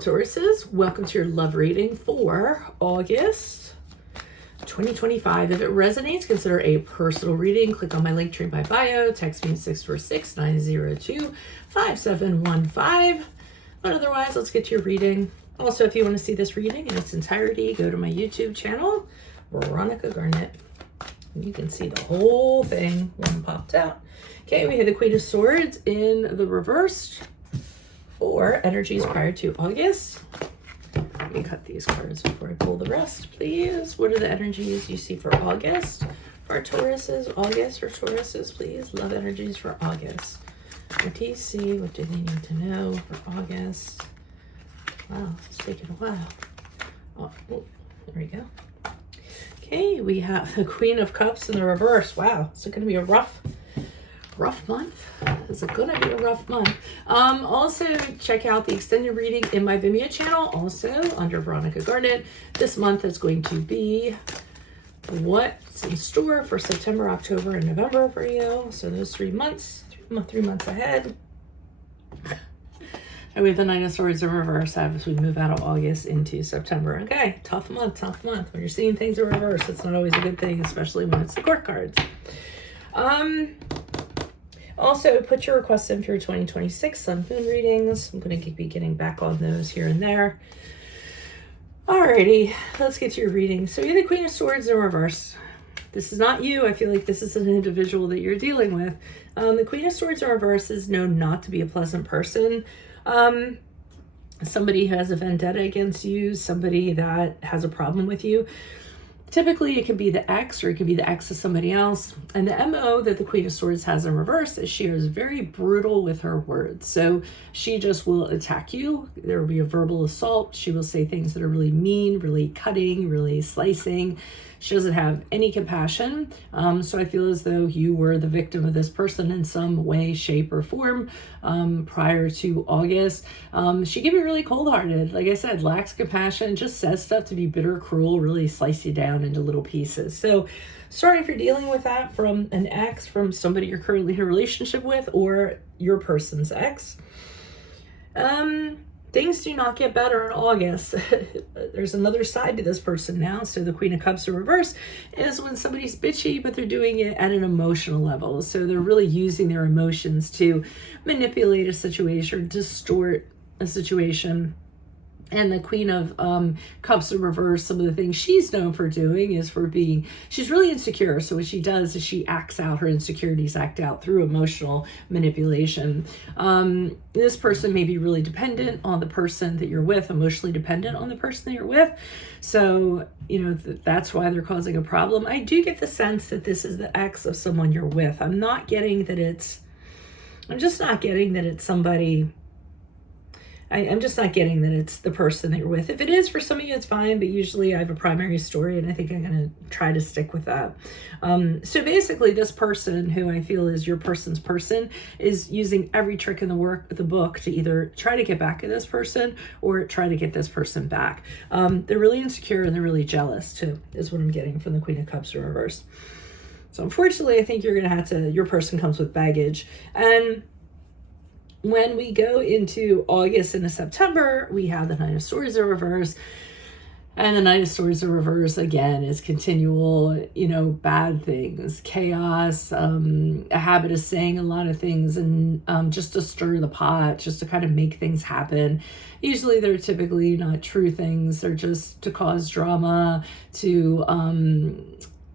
Tauruses, welcome to your love reading for August 2025. If it resonates, consider a personal reading. Click on my link tree in my bio. Text me at 646-902-5715. But otherwise, let's get to your reading. Also, if you want to see this reading in its entirety, go to my YouTube channel, Veronica Garnett. And you can see the whole thing. One popped out. Okay, we have the Queen of Swords in the reversed for energies prior to August. Let me cut these cards before I pull the rest, please. What are the energies you see for August? For our Tauruses, August for Tauruses, please. Love energies for August. What do you see? What do they need to know for August? Wow, it's taking a while. Oh, there we go. Okay, we have the Queen of Cups in the reverse. Wow, is it going to be a rough month? Is it gonna be a rough month? Also check out the extended reading in my Vimeo channel, also under Veronica Garnett. This month is going to be what's in store for September, October, and November for you. So those 3 months, 3 months ahead. And we have the Nine of Swords in reverse as we move out of August into September. Okay, tough month. When you're seeing things in reverse, it's not always a good thing, especially when it's the court cards. Also, put your requests in for your 2026 Sun Moon readings. I'm going to be getting back on those here and there. Alrighty, let's get to your reading. So you're the Queen of Swords in reverse. This is not you. I feel like this is an individual that you're dealing with. The Queen of Swords in reverse is known not to be a pleasant person. Somebody who has a vendetta against you, somebody that has a problem with you. Typically, it can be the ex or it can be the ex of somebody else. And the MO that the Queen of Swords has in reverse is she is very brutal with her words. So she just will attack you. There will be a verbal assault. She will say things that are really mean, really cutting, really slicing. She doesn't have any compassion. So I feel as though you were the victim of this person in some way, shape, or form prior to August. She can be really cold-hearted. Like I said, lacks compassion, just says stuff to be bitter, cruel, really slice you down into little pieces. So sorry if you're dealing with that from an ex, from somebody you're currently in a relationship with, or your person's ex. Things do not get better in August. There's another side to this person now. So the Queen of Cups in reverse is when somebody's bitchy, but they're doing it at an emotional level. So they're really using their emotions to manipulate a situation, distort a situation. And the Queen of Cups in reverse, some of the things she's known for doing is for being, she's really insecure. So what she does is she acts out her insecurities, act out through emotional manipulation. This person may be really dependent on the person that you're with, emotionally dependent on the person that you're with. So, you know, that's why they're causing a problem. I do get the sense that this is the ex of someone you're with. I'm just not getting that it's somebody. I'm just not getting that it's the person that you're with. If it is for some of you, it's fine, but usually I have a primary story and I think I'm going to try to stick with that. So basically this person who I feel is your person's person is using every trick in the book to either try to get back at this person or try to get this person back. They're really insecure and they're really jealous too, is what I'm getting from the Queen of Cups in reverse. So unfortunately, I think you're going to have to, your person comes with baggage. And when we go into August into September, we have the Nine of Swords in reverse. And the Nine of Swords in reverse, again, is continual, you know, bad things, chaos, a habit of saying a lot of things and just to stir the pot, just to kind of make things happen. Usually they're typically not true things. They're just to cause drama, to,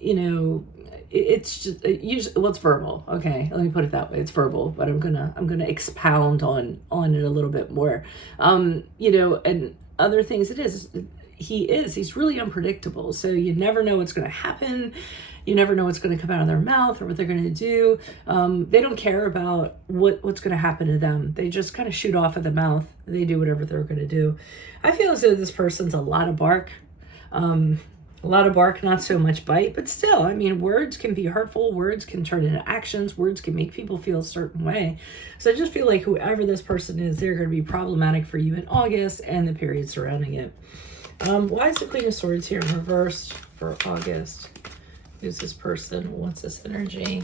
you know, it's just usually, well, it's verbal. Okay, let me put it that way. It's verbal, but I'm gonna expound on it a little bit more. You know, and other things he's really unpredictable. So you never know what's gonna happen. You never know what's gonna come out of their mouth or what they're gonna do. They don't care about what's gonna happen to them. They just kind of shoot off at the mouth. They do whatever they're gonna do. I feel as though this person's a lot of bark. A lot of bark, not so much bite, but still, I mean, words can be hurtful. Words can turn into actions. Words can make people feel a certain way. So I just feel like whoever this person is, they're going to be problematic for you in August and the period surrounding it. Why is the Queen of Swords here in reverse for August? Who's this person? What's this energy?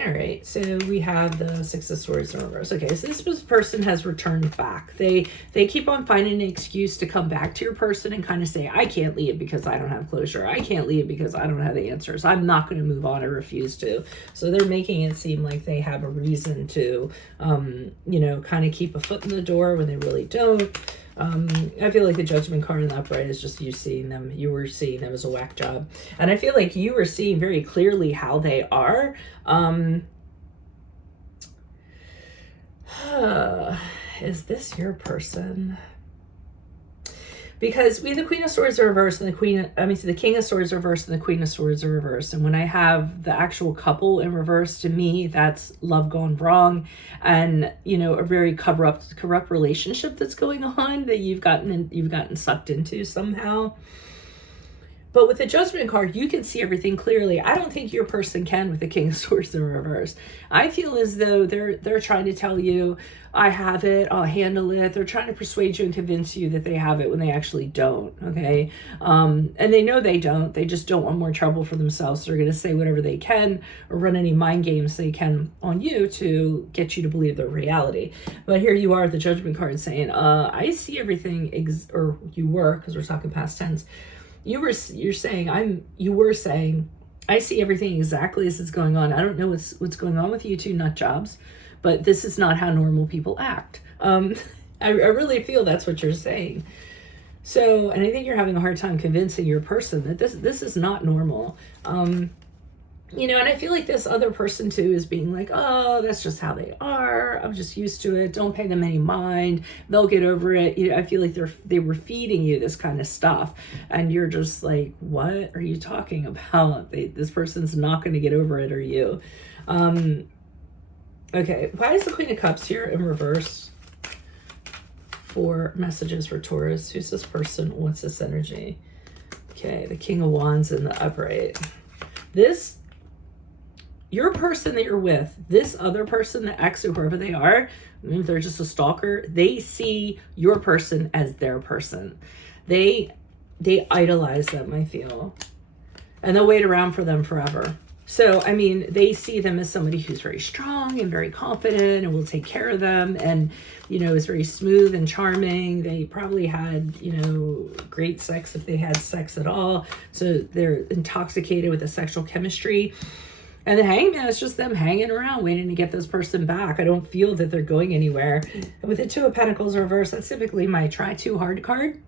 All right, so we have the Six of Swords in reverse. Okay, so this person has returned back. They keep on finding an excuse to come back to your person and kind of say, I can't leave because I don't have closure. I can't leave because I don't have the answers. I'm not going to move on. I refuse to. So they're making it seem like they have a reason to, you know, kind of keep a foot in the door when they really don't. I feel like the Judgment card in the upright is just you seeing them. You were seeing them as a whack job. And I feel like you were seeing very clearly how they are. Is this your person? Because we have the Queen of Swords reversed and the King of Swords reversed and the Queen of Swords are reversed. And when I have the actual couple in reverse, to me, that's love gone wrong, and you know, a very corrupt relationship that's going on that you've gotten sucked into somehow. But with the Judgment card, you can see everything clearly. I don't think your person can with the King of Swords in reverse. I feel as though they're trying to tell you, I have it, I'll handle it. They're trying to persuade you and convince you that they have it when they actually don't, okay? And they know they don't. They just don't want more trouble for themselves. So they're going to say whatever they can or run any mind games they can on you to get you to believe their reality. But here you are, the Judgment card, saying, I see everything, or you were, because we're talking past tense. You were saying, I see everything exactly as it's going on. I don't know what's going on with you two nut jobs, but this is not how normal people act. I really feel that's what you're saying. So, and I think you're having a hard time convincing your person that this is not normal. You know, and I feel like this other person too is being like, oh, that's just how they are. I'm just used to it. Don't pay them any mind. They'll get over it. You know, I feel like they were feeding you this kind of stuff. And you're just like, what are you talking about? This person's not going to get over it, or you. Okay, why is the Queen of Cups here in reverse for messages for Taurus? Who's this person? What's this energy? Okay, the King of Wands in the upright. Your person that you're with, this other person, the ex or whoever they are, if they're just a stalker, they see your person as their person. They idolize them, I feel. And they'll wait around for them forever. So, I mean, they see them as somebody who's very strong and very confident and will take care of them and, you know, is very smooth and charming. They probably had, you know, great sex if they had sex at all. So they're intoxicated with the sexual chemistry. And the Hangman is just them hanging around waiting to get this person back. I don't feel that they're going anywhere. With the Two of Pentacles reversed, that's typically my try too hard card.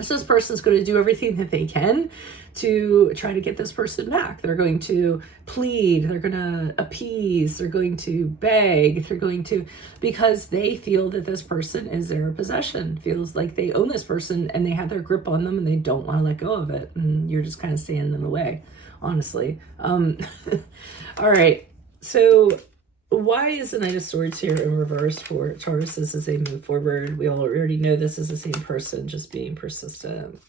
So this person's going to do everything that they can to try to get this person back. They're going to plead, they're going to appease, they're going to beg, they're going to, because they feel that this person is their possession, feels like they own this person and they have their grip on them and they don't want to let go of it. And you're just kind of standing in the way, honestly. All right. So why is the Knight of Swords here in reverse for Tauruses as they move forward? We already know this is the same person, just being persistent.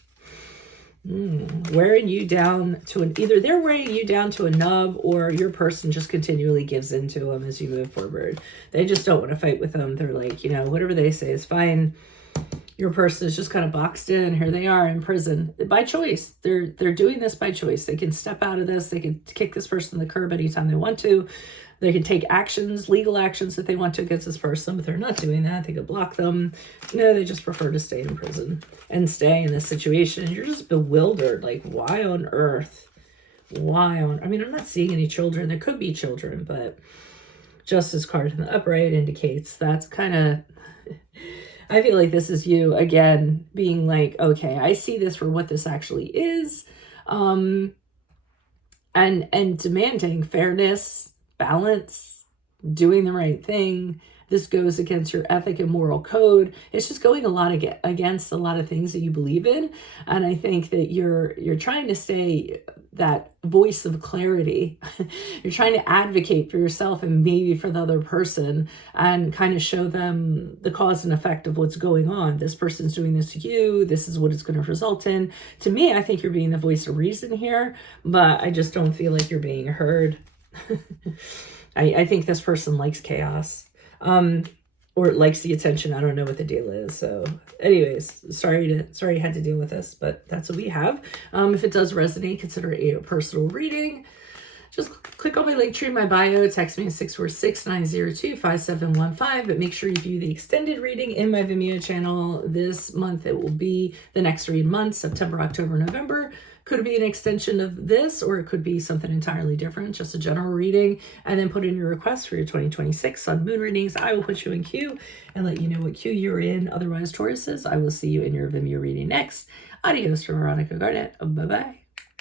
Wearing you down to either they're wearing you down to a nub, or your person just continually gives in to them as you move forward. They just don't want to fight with them. They're like, you know, whatever they say is fine. Your person is just kind of boxed in. Here they are in prison by choice. They're doing this by choice. They can step out of this. They can kick this person to the curb anytime they want to. They can take actions, legal actions if they want to against this person, but they're not doing that. They could block them. No, they just prefer to stay in prison and stay in this situation. You're just bewildered. Like, why on earth? Why on? I mean, I'm not seeing any children. There could be children, but Justice card in the upright indicates that's kind of... I feel like this is you, again, being like, okay, I see this for what this actually is, and demanding fairness, balance, doing the right thing. This goes against your ethic and moral code. It's just going a lot against a lot of things that you believe in. And I think that you're trying to stay that voice of clarity. You're trying to advocate for yourself and maybe for the other person and kind of show them the cause and effect of what's going on. This person's doing this to you. This is what it's going to result in. To me, I think you're being the voice of reason here, but I just don't feel like you're being heard. I think this person likes chaos. Or likes the attention. I don't know what the deal is. So anyways, sorry you had to deal with this, but that's what we have. If it does resonate, consider it a personal reading. just click on my link tree in my bio, text me at 646-902-5715, but make sure you view the extended reading in my Vimeo channel. This month it will be the next 3 months, September, October, November. Could be an extension of this, or it could be something entirely different, just a general reading, and then put in your request for your 2026 Sun Moon readings. I will put you in queue and let you know what queue you're in. Otherwise, Tauruses, I will see you in your Vimeo reading next. Adios from Veronica Garnett. Bye-bye.